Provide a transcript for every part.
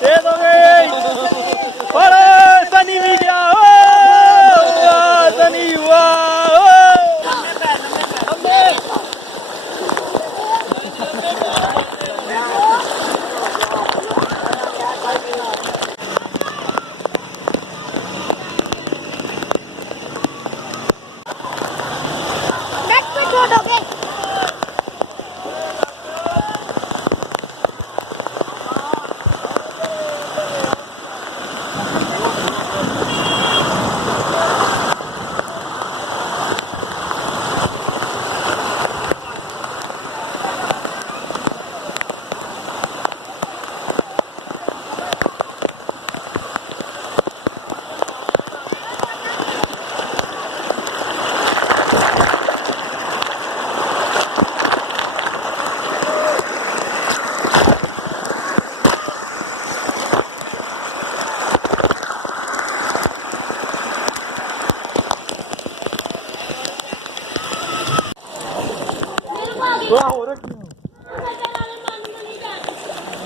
दे दोगे और सनी भी गया सनी हुआ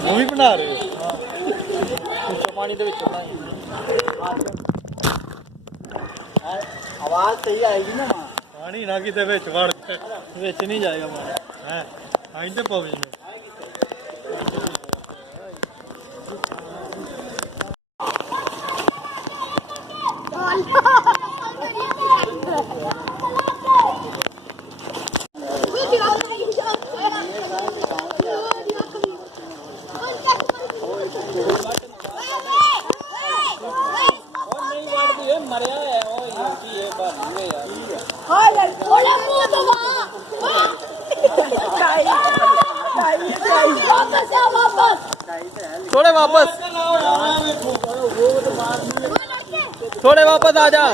मूवी बना रहे हो पानी दे आवाज सही आएगी ना पानी ना कि वड़ नहीं जाएगा है आई तो पवी में थोड़े वापस आ जा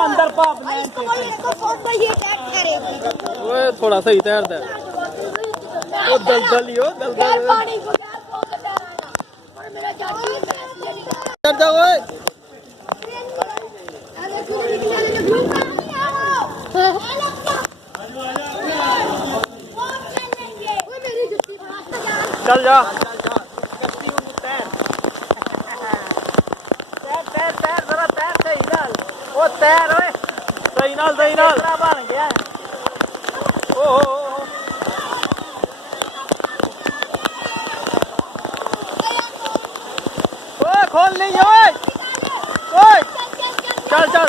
अंदर थोड़ा सही तैर दे वो दलदल ही हो दलदल चल जा तैर सही नाल बन गया खोल नहीं ओए चल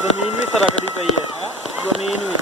जमीन भी सरकती पई है जमीन भी